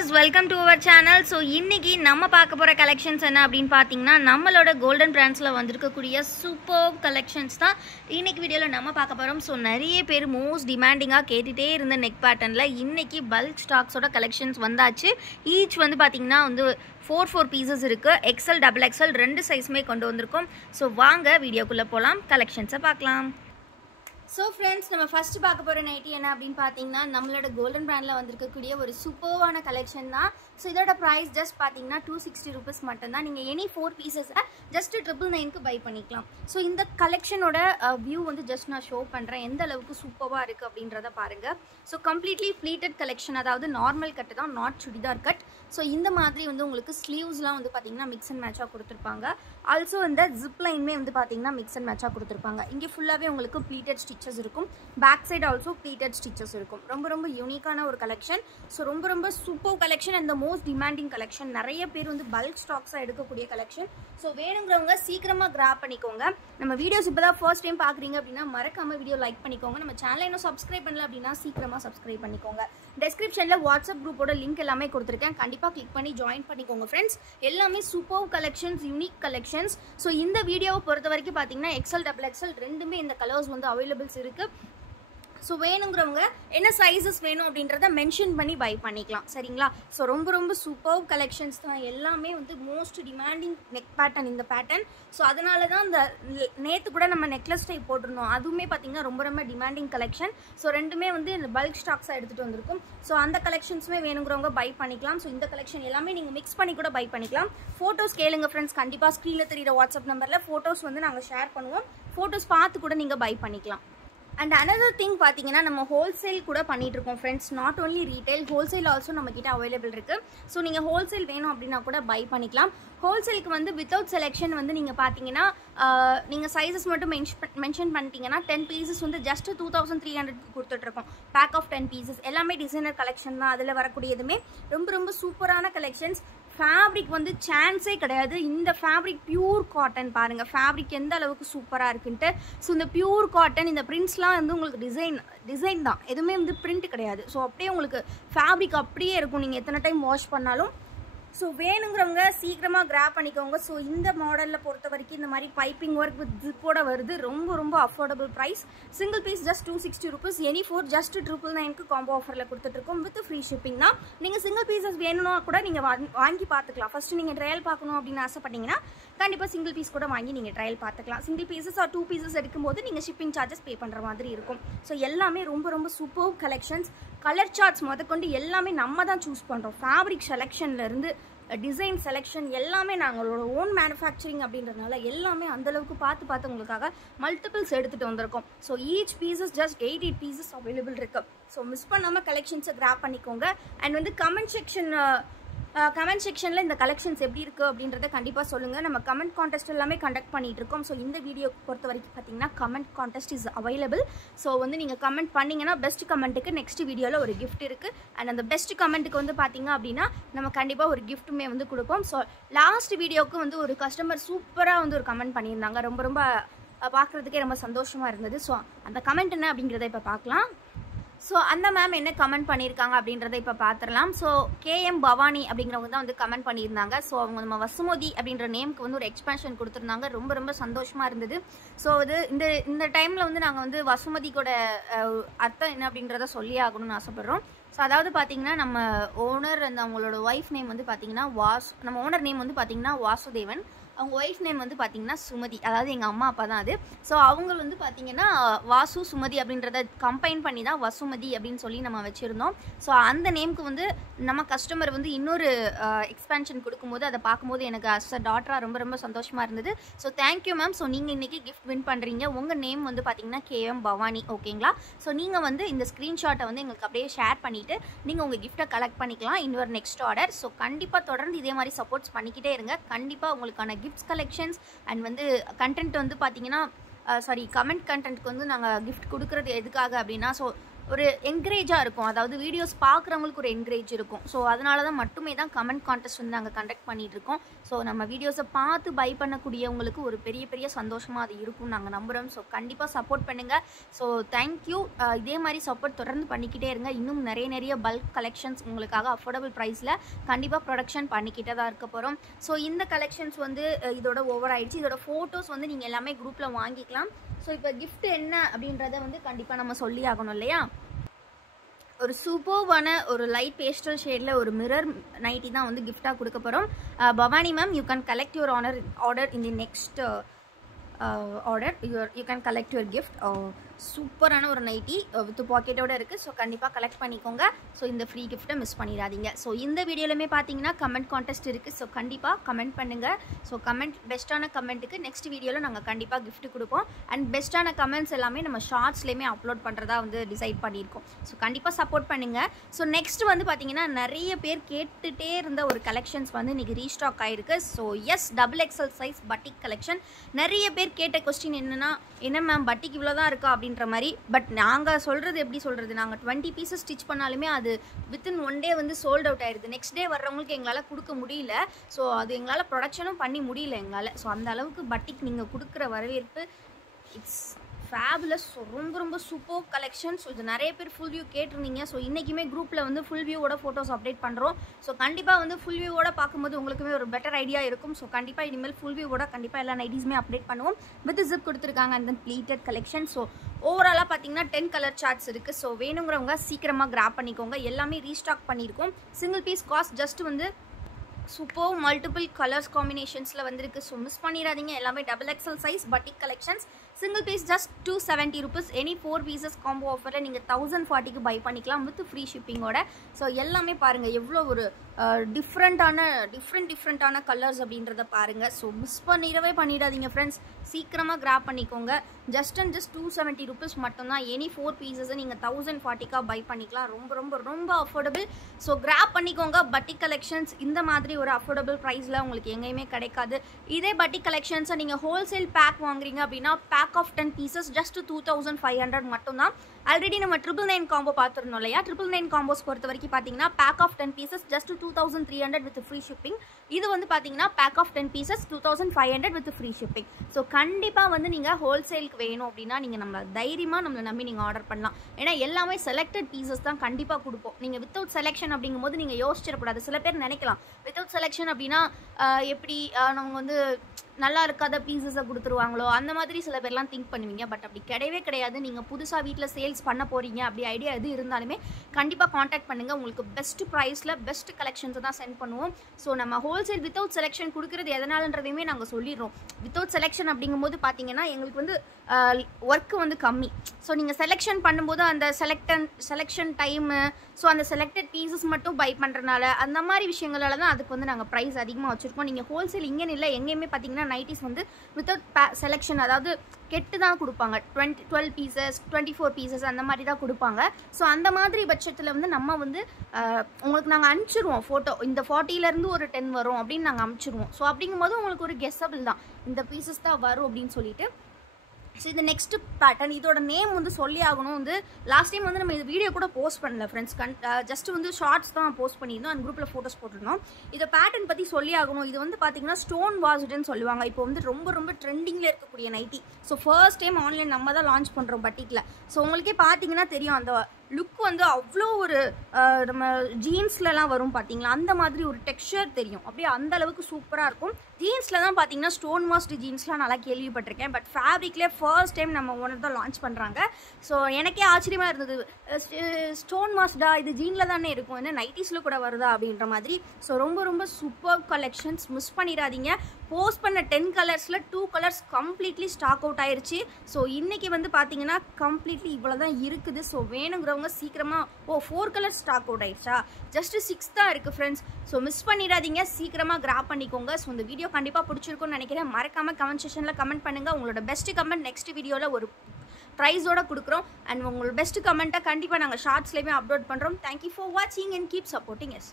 viewers, welcome to our channel. So இன்னைக்கு நம்ம பார்க்க போற collections என்ன அப்படினு பாத்தீங்கன்னா நம்மளோட golden brandsல வந்திருக்கக்கூடிய superb collections தான் இன்னைக்கு வீடியோல நம்ம பார்க்க போறோம். So நிறைய பேர் most demandingா கேட்டிட்டே இருந்த neck patternல இன்னைக்கு bulk stocks ஓட collections வந்தாச்சு. each வந்து பாத்தீங்கன்னா வந்து 4 pieces இருக்கு. XL double XL ரெண்டு சைஸ்மே கொண்டு வந்திருக்கோம். So வாங்க வீடியோக்குள்ள போலாம், collections பார்க்கலாம். So friends, நம்ம first பார்க்க போற நைட்டி என்ன அப்படினு பாத்தீங்கன்னா நம்மளோட golden brandல வந்திருக்கக்கூடிய ஒரு சூப்பரான கலெக்ஷன் தான். சோ இதோட பிரைஸ் just பாத்தீங்கன்னா 260 rupees மட்டும் தான். நீங்க any 4 pieces just 999 க்கு பை பண்ணிக்கலாம். சோ இந்த கலெக்ஷனோட வியூ வந்து just நான் ஷோ பண்றேன், எந்த அளவுக்கு சூப்பரா இருக்கு அப்படின்றத பாருங்க. சோ completely pleated collection, அதாவது நார்மல் கட் தான், நாட் சுடிதார் கட். சோ இந்த மாதிரி வந்து உங்களுக்கு ஸ்லீவ்ஸ்லாம் வந்து பாத்தீங்கன்னா mix and match கொடுத்திருப்பாங்க. ஆல்சோ இந்த ஜிப் லைன்மே வந்து பாத்தீங்கன்னா mix and match கொடுத்திருப்பாங்க. இங்க ஃபுல்லாவே உங்களுக்கு pleated stitches இருக்கும். Back side also pleated stitches இருக்கும். ரொம்ப யூனிக்கான ஒரு கலெக்ஷன். சோ ரொம்ப super collection and the most demanding collection. நிறைய பேர் வந்து bulk stocks எடுக்கக்கூடிய கலெக்ஷன். சோ வேணும்ங்கறவங்க சீக்கிரமா கிராப் பண்ணிக்கோங்க. நம்ம வீடியோஸ் இப்போதான் ஃபர்ஸ்ட் டைம் பாக்குறீங்க அப்படினா மறக்காம வீடியோ லைக் பண்ணிக்கோங்க. நம்ம சேனலை இன்னும் சப்ஸ்கிரைப் பண்ணல அப்படினா சீக்கிரமா சப்ஸ்கிரைப் பண்ணிக்கோங்க. டெஸ்கிரிப்ஷன்ல வாட்ஸ்அப் குரூப்போட லிங்க் எல்லாமே கொடுத்திருக்கேன், கண்டிப்பா கிளிக் பண்ணி ஜாயின் பண்ணிக்கோங்க फ्रेंड्स. எல்லாமே super collections, unique collections. So இந்த வீடியோவை பொறுத்த வரைக்கும் பாத்தீங்கன்னா XL double XL ரெண்டுமே இந்த கலர்ஸ் வந்து அவைலபிள்ஸ் இருக்கு. ஸோ வேணுங்கிறவங்க என்ன சைஸஸ் வேணும் அப்படின்றத மென்ஷன் பண்ணி பை பண்ணிக்கலாம், சரிங்களா? ஸோ ரொம்ப சூப்பர் கலெக்ஷன்ஸ் தான். எல்லாமே வந்து மோஸ்ட் டிமாண்டிங் நெக் பேட்டர்ன் இந்த பேட்டர்ன். ஸோ அதனால தான் இந்த நேற்று கூட நம்ம நெக்லஸ் டைப் போட்டிருந்தோம், அதுவுமே பார்த்தீங்கன்னா ரொம்ப டிமாண்டிங் கலெக்ஷன். ஸோ ரெண்டுமே வந்து இந்த பல்க் ஸ்டாக்ஸாக எடுத்துகிட்டு வந்திருக்கும். ஸோ அந்த கலெக்ஷன்ஸுமே வேணுங்கிறவங்க பை பண்ணிக்கலாம். ஸோ இந்த கலெக்ஷன் எல்லாமே நீங்கள் மிக்ஸ் பண்ணி கூட பை பண்ணிக்கலாம். ஃபோட்டோஸ் கேளுங்க ஃப்ரெண்ட்ஸ், கண்டிப்பாக ஸ்க்ரீனில் தெரியிற வாட்ஸ்அப் நம்பரில் ஃபோட்டோஸ் வந்து நாங்கள் ஷேர் பண்ணுவோம். ஃபோட்டோஸ் பார்த்து கூட நீங்கள் பை பண்ணிக்கலாம். அண்ட் அனதர் திங் பார்த்தீங்கன்னா நம்ம ஹோல்சேல் கூட பண்ணிட்டு இருக்கோம் friends. Not only retail, wholesale also நம்ம கிட்ட அவைலபிள் இருக்கு. ஸோ நீங்கள் ஹோல்சேல் வேணும் அப்படின்னா கூட பை பண்ணிக்கலாம். ஹோல்சேலுக்கு வந்து வித்தவுட் செலெக்ஷன் வந்து நீங்கள் பார்த்தீங்கன்னா நீங்கள் சைஸஸ் மட்டும் மென்ஷன் பண்ணிட்டீங்கன்னா 10 பீசஸ் வந்து ஜஸ்ட் 2300 கொடுத்துட்ருக்கோம். பேக் ஆஃப் 10 பீசஸ் எல்லாமே டிசைனர் கலெக்ஷன் தான். அதில் வரக்கூடியதுமே ரொம்ப சூப்பரான கலெக்ஷன்ஸ். ஃபேப்ரிக் வந்து சான்ஸே கிடையாது. இந்த ஃபேப்ரிக் பியூர் காட்டன், பாருங்கள் ஃபேப்ரிக் எந்த அளவுக்கு சூப்பராக இருக்குன்ட்டு. ஸோ இந்த பியூர் காட்டன், இந்த பிரிண்ட்ஸ்லாம் வந்து உங்களுக்கு டிசைன் தான், எதுவுமே வந்து பிரிண்ட் கிடையாது. ஸோ அப்படியே உங்களுக்கு ஃபேப்ரிக் அப்படியே இருக்கும் நீங்கள் எத்தனை டைம் வாஷ் பண்ணாலும். ஸோ வேணுங்கிறவங்க சீக்கிரமாக கிராப் பண்ணிக்கோங்க. ஸோ இந்த மாடலில் பொறுத்த வரைக்கும் இந்த மாதிரி பைப்பிங் ஒர்க் வித் ஜிப்போட வருது. ரொம்ப affordable price. Single piece just 260 rupees, any 4 just 999 combo ஆஃபரில் கொடுத்துட்ருக்கோம் வித் ஃப்ரீ ஷிப்பிங் தான். நீங்கள் சிங்கிள் பீசஸ் வேணும்னா கூட நீங்கள் வாங்கி பார்த்துக்கலாம். ஃபஸ்ட்டு நீங்கள் ட்ரையல் பார்க்கணும் அப்படின்னு ஆசைப்பட்டீங்கன்னா கண்டிப்பாக சிங்கிள் பீஸ் கூட வாங்கி நீங்கள் ட்ரையல் பார்த்துக்கலாம். சிங்கிள் பீசஸ் ஆர் 2 pieces எடுக்கும்போது நீங்கள் ஷிப்பிங் சார்ஜஸ் பே பண்ணுற மாதிரி இருக்கும். ஸோ எல்லாமே ரொம்ப சூப்பர் கலெக்ஷன்ஸ். கலர் சார்ட்ஸ் முதற்கொண்டு எல்லாமே நம்ம தான் சூஸ் பண்ணுறோம். ஃபேப்ரிக் செலெக்ஷன்லேருந்து டிசைன் செலெக்ஷன் எல்லாமே நாங்களோட ஓன் மேனுஃபேக்சரிங் அப்படின்றதுனால எல்லாமே அந்தளவுக்கு பார்த்து உங்களுக்காக மல்டிபிள்ஸ் எடுத்துகிட்டு வந்திருக்கோம். So each pieces just 8 pieces available இருக்கு. ஸோ மிஸ் பண்ணாமல் கலெக்ஷன்ஸை கிராப் பண்ணிக்கோங்க. அண்ட் வந்து கமெண்ட் செக்ஷனில் இந்த கலெக்ஷன்ஸ் எப்படி இருக்குது அப்படின்றத கண்டிப்பாக சொல்லுங்கள். நம்ம கமெண்ட் கான்டெஸ்ட் எல்லாமே கண்டக்ட் பண்ணிகிட்டு இருக்கோம். ஸோ இந்த வீடியோ பொறுத்த வரைக்கும் பார்த்தீங்கன்னா comment contest is available. So வந்து நீங்கள் கமெண்ட் பண்ணிங்கன்னா பெஸ்ட் கமெண்ட்டுக்கு நெக்ஸ்ட் வீடியோவில் ஒரு கிஃப்ட் இருக்குது. அண்ட் அந்த பெஸ்ட் கமெண்ட்டுக்கு வந்து பார்த்தீங்க அப்படின்னா நம்ம கண்டிப்பாக ஒரு கிஃப்ட்டுமே வந்து கொடுப்போம். ஸோ லாஸ்ட் வீடியோவுக்கு வந்து ஒரு கஸ்டமர் சூப்பராக வந்து ஒரு கமெண்ட் பண்ணியிருந்தாங்க. ரொம்ப பார்க்குறதுக்கே ரொம்ப சந்தோஷமாக இருந்தது. ஸோ அந்த கமெண்ட் என்ன அப்படிங்கிறத இப்போ பார்க்கலாம். ஸோ அந்த மேம் என்ன கமெண்ட் பண்ணியிருக்காங்க அப்படின்றத இப்போ பார்த்துடலாம். ஸோ KM பவானி அப்படிங்கிறவங்க தான் வந்து கமெண்ட் பண்ணியிருந்தாங்க. ஸோ அவங்க நம்ம வசுமதி அப்படின்ற நேமுக்கு வந்து ஒரு எக்ஸ்பேன்ஷன் கொடுத்துருந்தாங்க. ரொம்ப சந்தோஷமாக இருந்தது. ஸோ இது இந்த டைமில் வந்து நாங்கள் வந்து வசுமதிக்கோட அர்த்தம் என்ன அப்படின்றத சொல்லி ஆகணும்னு ஆசைப்பட்றோம். ஸோ அதாவது பார்த்தீங்கன்னா நம்ம ஓனர் அந்த அவங்களோட ஒய்ஃப் நேம் வந்து பார்த்தீங்கன்னா நம்ம ஓனர் நேம் வந்து பார்த்தீங்கன்னா வாசுதேவன், அவங்க ஒய்ஃப் நேம் வந்து பார்த்தீங்கன்னா சுமதி, அதாவது எங்கள் அம்மா அப்பா தான் அது. ஸோ அவங்க வந்து பார்த்தீங்கன்னா வாசு சுமதி அப்படின்றத கம்பைன் பண்ணி தான் வசுமதி அப்படின்னு சொல்லி நம்ம வச்சுருந்தோம். ஸோ அந்த நேமுக்கு வந்து நம்ம கஸ்டமர் வந்து இன்னொரு எக்ஸ்பேன்ஷன் கொடுக்கும்போது அதை பார்க்கும்போது எனக்கு அஸ் அ டாட்டராக ரொம்ப சந்தோஷமாக இருந்தது. So thank you ma'am. ஸோ நீங்கள் இன்றைக்கி கிஃப்ட் வின் பண்ணுறீங்க. உங்கள் நேம் வந்து பார்த்தீங்கன்னா KM பவானி, ஓகேங்களா? ஸோ நீங்கள் வந்து இந்த ஸ்க்ரீன்ஷாட்டை வந்து எங்களுக்கு அப்படியே ஷேர் பண்ணிவிட்டு நீங்கள் உங்கள் கிஃப்ட்டை கலெக்ட் பண்ணிக்கலாம் இன்னொரு நெக்ஸ்ட் ஆர்டர். ஸோ கண்டிப்பாக தொடர்ந்து இதே மாதிரி சப்போர்ட்ஸ் பண்ணிக்கிட்டே இருங்க. கண்டிப்பாக உங்களுக்கான கிஃப்ட்ஸ் கலெக்ஷன்ஸ் அண்ட் வந்து கண்டென்ட் வந்து பார்த்தீங்கன்னா கமெண்ட் கண்டென்ட்க்கு வந்து நாங்கள் கிஃப்ட் கொடுக்குறது எதுக்காக அப்படின்னா, ஸோ ஒரு என்கரேஜாக இருக்கும். அதாவது வீடியோஸ் பார்க்குறவங்களுக்கு ஒரு என்கரேஜ் இருக்கும். ஸோ அதனால தான் மட்டுமே தான் கமெண்ட் கான்டெஸ்ட் வந்து நாங்கள் கண்டக்ட் பண்ணிகிட்ருக்கோம். ஸோ நம்ம வீடியோஸை பார்த்து பை பண்ணக்கூடியவங்களுக்கு ஒரு பெரிய பெரிய சந்தோஷமாக அது இருக்கும்னு நாங்கள் நம்புகிறோம். ஸோ கண்டிப்பாக சப்போர்ட் பண்ணுங்கள். So thank you. இதே மாதிரி சப்போர்ட் தொடர்ந்து பண்ணிக்கிட்டே இருங்க. இன்னும் நிறைய பல்க் கலெக்ஷன்ஸ் உங்களுக்காக அஃபோர்டபுள் ப்ரைஸில் கண்டிப்பாக ப்ரொடக்ஷன் பண்ணிக்கிட்டே தான் இருக்க போகிறோம். ஸோ இந்த கலெக்ஷன்ஸ் வந்து இதோட ஓவர் ஆயிடுச்சு. இதோட ஃபோட்டோஸ் வந்து நீங்கள் எல்லாமே குரூப்பில் வாங்கிக்கலாம். ஸோ இப்போ கிஃப்ட் என்ன அப்படின்றத வந்து கண்டிப்பாக நம்ம சொல்லி ஆகணும் இல்லையா? ஒரு சூப்பர்வான ஒரு லைட் பேஸ்டல் ஷேடில் ஒரு மிரர் நைட்டி தான் வந்து கிஃப்டாக கொடுக்க போகிறோம். Bhavani ma'am, you can collect your order in the next order. You can collect your gift. சூப்பரான ஒரு நைட்டி வித் பாக்கெட்டோடு இருக்குது. ஸோ கண்டிப்பாக கலெக்ட் பண்ணிக்கோங்க. ஸோ இந்த ஃப்ரீ கிஃப்ட்டை மிஸ் பண்ணிடாதீங்க. ஸோ இந்த வீடியோலையுமே பார்த்தீங்கன்னா கமெண்ட் கான்டெஸ்ட் இருக்குது. ஸோ கண்டிப்பாக கமெண்ட் பண்ணுங்கள். ஸோ பெஸ்ட்டான கமெண்ட்டுக்கு நெக்ஸ்ட் வீடியோவில் நாங்கள் கண்டிப்பாக கிஃப்ட் கொடுப்போம். அண்ட் பெஸ்ட்டான கமெண்ட்ஸ் எல்லாமே நம்ம ஷார்ட்ஸ்லேயுமே அப்லோட் பண்ணுறதா வந்து டிசைட் பண்ணியிருக்கோம். ஸோ கண்டிப்பாக சப்போர்ட் பண்ணுங்கள். ஸோ நெக்ஸ்ட் வந்து பார்த்தீங்கன்னா நிறைய பேர் கேட்டுகிட்டே இருந்த ஒரு கலெக்ஷன்ஸ் வந்து இன்றைக்கி ரீஸ்டாக் ஆகிருக்கு. So S, XXL size batik collection. நிறைய பேர் கேட்ட கொஸ்டின் என்னென்னா, என்ன மேம் பட்டிக் இவ்வளோ தான் இருக்கா அப்படின்ற மாதிரி. பட் நாங்கள் சொல்கிறது எப்படி சொல்கிறது, நாங்கள் 20 பீசஸ் ஸ்டிச் பண்ணாலுமே அது வித்தின் 1 டே வந்து சோல்ட் அவுட் ஆயிடுது. நெக்ஸ்ட் டே வர்றவங்களுக்கு எங்களால் கொடுக்க முடியல. ஸோ அது எங்களால் ப்ரொடக்ஷனும் பண்ணி முடியல எங்களால். ஸோ அந்த அளவுக்கு பட்டிக் நீங்கள் கொடுக்குற வரவேற்பு இட்ஸ் ஃபேபுலஸ். ஸோ ரொம்ப சூப்பர் கலெக்ஷன். ஸோ இது நிறைய பேர் ஃபுல் வியூ கேட்டிருந்தீங்க. ஸோ இன்றைக்குமே குரூப்பில் வந்து ஃபுல் வியூவோட ஃபோட்டோஸ் அப்டேட் பண்ணுறோம். ஸோ கண்டிப்பாக வந்து ஃபுல் வியூவோட பார்க்கும்போது உங்களுக்குமே ஒரு பெட்டர் ஐடியா இருக்கும். ஸோ கண்டிப்பாக இனிமேல் ஃபுல் வியூவோட கண்டிப்பாக எல்லா நைட்டிஸுமே அப்டேட் பண்ணுவோம். வித் ஜிப் கொடுத்துருக்காங்க and then pleated collection. So ஓவராலாக பார்த்தீங்கன்னா 10 கலர் சார்ட்ஸ் இருக்குது. ஸோ வேணுங்கிறவங்க சீக்கிரமாக கிராப் பண்ணிக்கோங்க. எல்லாமே ரீஸ்டாக் பண்ணியிருக்கோம். சிங்கிள் பீஸ் காஸ்ட் ஜஸ்ட் வந்து சூப்பர் மல்டிபிள் கலர்ஸ் காம்பினேஷன்ஸில் வந்திருக்கு. ஸோ மிஸ் பண்ணிடாதீங்க. எல்லாமே XXL size batik collections. Single piece just 270 rupees. Any 4 pieces combo ஆஃபரில் நீங்கள் 1040க்கு பை பண்ணிக்கலாம் வித் ஃப்ரீ ஷிப்பிங்கோட. ஸோ எல்லாமே பாருங்கள் எவ்வளோ ஒரு டிஃப்ரெண்ட்டான கலர்ஸ் அப்படின்றத பாருங்கள். ஸோ மிஸ் பண்ணிடாதீங்க ஃப்ரெண்ட்ஸ். சீக்கிரமாக கிராப் பண்ணிக்கோங்க. ஜஸ்ட் 270 rupees மட்டும்தான். எனி 4 pieces நீங்கள் 1040க்காக பை பண்ணிக்கலாம். ரொம்ப அஃபோர்டபுள். ஸோ கிராப் பண்ணிக்கோங்க. பட்டிக் கலெக்ஷன்ஸ் இந்த மாதிரி ஒரு அஃபோர்டபுள் ப்ரைஸில் உங்களுக்கு எங்கேயுமே கிடைக்காது. இதே பட்டிக் கலெக்ஷன்ஸை நீங்கள் ஹோல்சேல் பேக் வாங்குறீங்க அப்படின்னா பேக் ஆஃப் 10 pieces ஜஸ்ட் 2500 மட்டும்தான். ஆல்ரெடி நம்ம 999 காம்போ பார்த்துருந்தோம் இல்லையா? 999 காம்போஸ் பொறுத்த வரைக்கும் பார்த்தீங்கன்னா pack of 10 pieces just 2300 with free shipping. இது வந்து பார்த்தீங்கன்னா pack of 10 pieces 2500 with free shipping. So கண்டிப்பாக வந்து நீங்கள் ஹோல்சேலுக்கு வேணும் அப்படின்னா நீங்கள் நம்மளை தைரியமாக நம்மளை நம்பி நீங்கள் ஆர்டர் பண்ணலாம். ஏன்னா எல்லாமே செலக்டட் பீசஸ் தான் கண்டிப்பாக கொடுப்போம். நீங்கள் வித்தவுட் செலெக்ஷன் அப்படிங்கும்போது நீங்கள் யோசிச்சிடக்கூடாது. சில பேர் நினைக்கலாம் வித்தவுட் செலெக்ஷன் அப்படின்னா எப்படி நம்ம வந்து நல்லா இருக்காத பீசஸை கொடுத்துருவாங்களோ அந்த மாதிரி சில பேர்லாம் திங்க் பண்ணுவீங்க. பட் அப்படி கிடையாது. நீங்கள் புதுசாக வீட்டில் சேல்ஸ் பண்ண போகிறீங்க அப்படி ஐடியா எது இருந்தாலுமே கண்டிப்பாக காண்டாக்ட் பண்ணுங்கள். உங்களுக்கு பெஸ்ட் ப்ரைஸில் பெஸ்ட் கலெக்ஷன்ஸை தான் சென்ட் பண்ணுவோம். ஸோ நம்ம ஹோல்சேல் வித்தவுட் செலெக்ஷன் கொடுக்குறது எதனாலன்றதையுமே நாங்கள் சொல்லிடுறோம். வித்தவுட் செலெக்ஷன் அப்படிங்கும்போது பார்த்தீங்கன்னா எங்களுக்கு வந்து ஒர்க்கு வந்து கம்மி. ஸோ நீங்கள் செலெக்ஷன் பண்ணும்போது அந்த செலெக்ஷன் டைமு, ஸோ அந்த செலக்டட் பீசஸ் மட்டும் பை பண்ணுறதுனால அந்த மாதிரி விஷயங்களால தான் அதுக்கு வந்து நாங்கள் ப்ரைஸ் அதிகமாக வச்சுருக்கோம். நீங்கள் ஹோல்சேல் இங்கேன்னு இல்லை, எங்கேயுமே பார்த்தீங்கன்னா நைட்டிஸ் வந்து வித்தவுட் செலெக்ஷன், அதாவது கெட்டு தான் கொடுப்பாங்க. 12 pieces 24 pieces அந்த மாதிரி தான் கொடுப்பாங்க. ஸோ அந்த மாதிரி பட்சத்தில் வந்து நம்ம வந்து உங்களுக்கு நாங்கள் அனுப்பிச்சிடுவோம் ஃபோட்டோ. இந்த 40லேருந்து ஒரு 10 வரும் அப்படின்னு நாங்கள் அனுப்பிச்சிடுவோம். ஸோ அப்படிங்கும்போது உங்களுக்கு ஒரு கெஸ்ஸபிள் தான் இந்த பீசஸ் தான் வரும் அப்படின்னு சொல்லிட்டு. ஸோ இது நெக்ஸ்ட் பேட்டர்ன். இதோட நேம் வந்து சொல்லி ஆகணும். வந்து லாஸ்ட் டைம் வந்து நம்ம இது வீடியோ கூட போஸ்ட் பண்ணல ஃப்ரெண்ட்ஸ். ஜஸ்ட் வந்து ஷார்ட்ஸ் தான் போஸ்ட் பண்ணியிருந்தோம். அந்த குரூப்பில் ஃபோட்டோஸ் போட்டிருந்தோம். இதை பேட்டர்ன் பற்றி சொல்லி ஆகணும். இது வந்து பார்த்தீங்கன்னா ஸ்டோன் வாஷ்டுன்னு சொல்லுவாங்க. இப்போ வந்து ரொம்ப ட்ரெண்டிங்கில் இருக்கக்கூடிய nighty. So first time online நம்ம தான் லான்ச் பண்ணுறோம் பட்டிக்கில். ஸோ உங்களுக்கே பார்த்தீங்கன்னா தெரியும் அந்த லுக் வந்து அவ்வளோ ஒரு நம்ம ஜீன்ஸ்லலாம் வரும் பார்த்தீங்களா, அந்த மாதிரி ஒரு டெக்ஸ்சர் தெரியும். அப்படியே அந்த அளவுக்கு சூப்பராக இருக்கும். ஜீன்ஸில் தான் பார்த்தீங்கன்னா ஸ்டோன் வாஷ்டு ஜீன்ஸ்லாம் நல்லா கேள்விப்பட்டிருக்கேன். பட் ஃபேப்ரிக்லேயே ஃபர்ஸ்ட் டைம் நம்ம ஓனர் தான் லான்ச் பண்ணுறாங்க. ஸோ எனக்கே ஆச்சரியமாக இருந்தது. ஸ்டோன் வாஷ்டா, இது ஜீனில் தானே இருக்கும், என்ன நைட்டிஸில் கூட வருதா அப்படின்ற மாதிரி. ஸோ ரொம்ப சூப்பர் கலெக்ஷன்ஸ். மிஸ் பண்ணிடாதீங்க. போஸ்ட் பண்ண 10 கலர்ஸில் 2 கலர்ஸ் கம்ப்ளீட்லி ஸ்டாக் அவுட் ஆயிடுச்சு. ஸோ இன்றைக்கி வந்து பார்த்தீங்கன்னா கம்ப்ளீட்லி இவ்வளோ தான் இருக்குது. ஸோ வேணுங்கிறவங்க சீக்கிரமாக 4 கலர்ஸ் ஸ்டாக் அவுட் ஆயிடுச்சா, ஜஸ்ட் 6 தான் இருக்குது ஃப்ரெண்ட்ஸ். ஸோ மிஸ் பண்ணிடாதீங்க, சீக்கிரமாக கிராப் பண்ணிக்கோங்க. ஸோ இந்த வீடியோ கண்டிப்பாக பிடிச்சிருக்கும்னு நினைக்கிறேன். மறக்காமல் கமெண்ட் செக்ஷனில் கமெண்ட் பண்ணுங்கள். உங்களோட பெஸ்ட் கமெண்ட் நெக்ஸ்ட் வீடியோவில் ஒரு ப்ரைஸோடு கொடுக்குறோம். அண்ட் உங்களோட பெஸ்ட் கமெண்ட்டை கண்டிப்பாக நாங்கள் ஷார்ட்ஸ்லேயுமே அப்லோட் பண்ணுறோம். தேங்க்யூ ஃபார் வாட்சிங் அண்ட் கீப் சப்போர்ட்டிங் எஸ்.